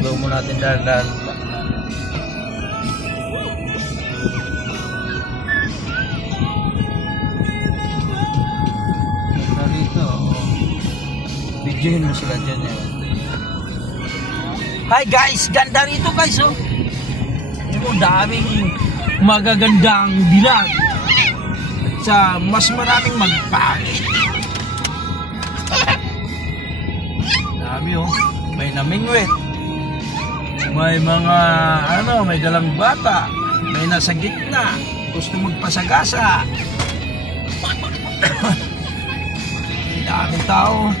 Slow mo natin dahan-dahan. Narito. Videohin mo sila dyan eh. Hi guys! Ganda rito guys oh! Yung daming magagandang dilag. At sa mas maraming magpangit. Dami oh. May namingwit. May mga may dalang bata. May nasa gitna. Gusto magpasagasa. May daming tao.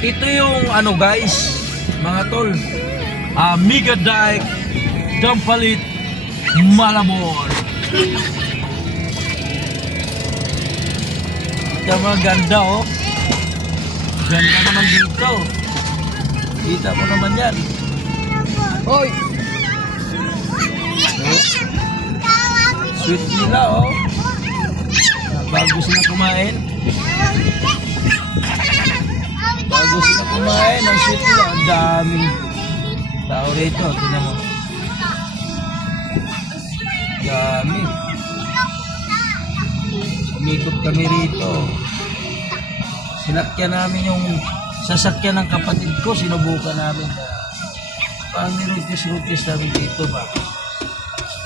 Ito yung guys, mga tol. Mega Dike Dampalit Malabon. Ito maganda oh. Ganda naman dito. Kita mo naman yan. Hoy! Sweet nila oh. Bago sila kumain. Bago sila kumain, ang sweet nila. Ang daming tao rito. Tingnan mo. Dami. Umikot kami rito. Sinakyan namin yung sasakyan ng kapatid ko. Sinubukan namin. Pang nirutis-rutis namin dito ba.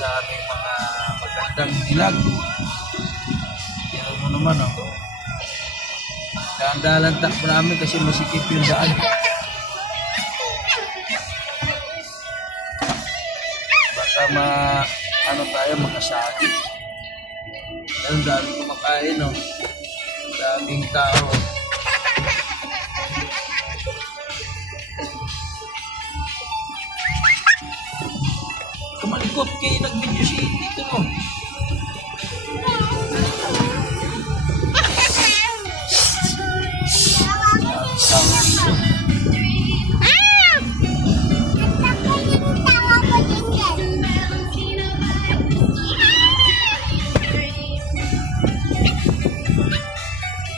Daming mga magandang dilag. Tingnan mo naman oh. Dahan-dahan takbo namin kasi masikip yung daan. Baka tayo makasagi. Ang daming kumakain oh. Daming tao. Kumalikot kayo nag-video si dito mo.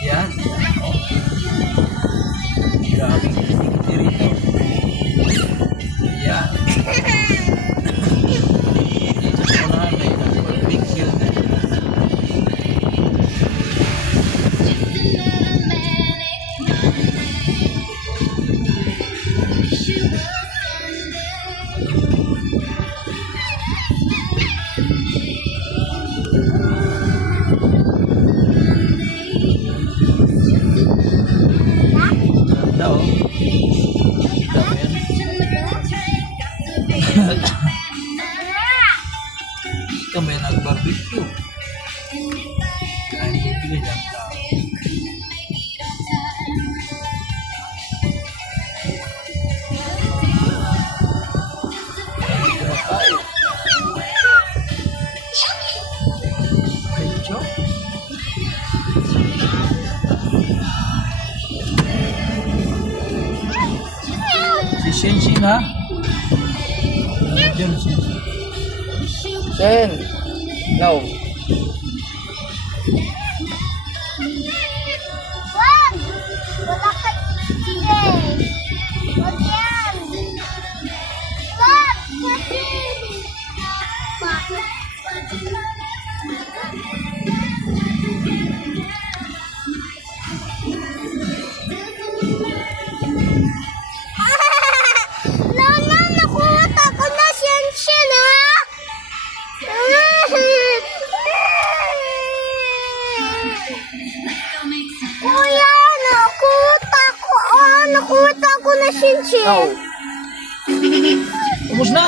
Yan. Daming kinikiti rito. Yan. Dito sa unahan may barbecue. Ganda oh. Kita mo yan. Dito may nag-barbecue. Kain bibili ng tao. Kain. Medyo. Si Senshin ha? Diyan si Sen. No. Wag! Wala ka sige! Wag yan! Wag! Kasi! Lala, nakuha ko na Senshin ha! Kuya, nakuha ko na Senshin. No. ubos na?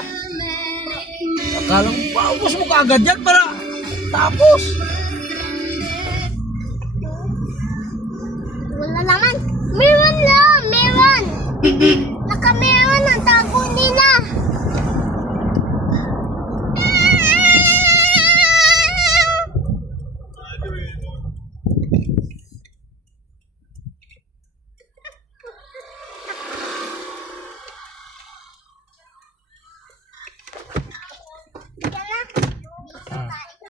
Akala mo pa, ubos mo kaagad yan para tapos. Wala naman. Meron lang, meron. Naka-meron ang tago nila.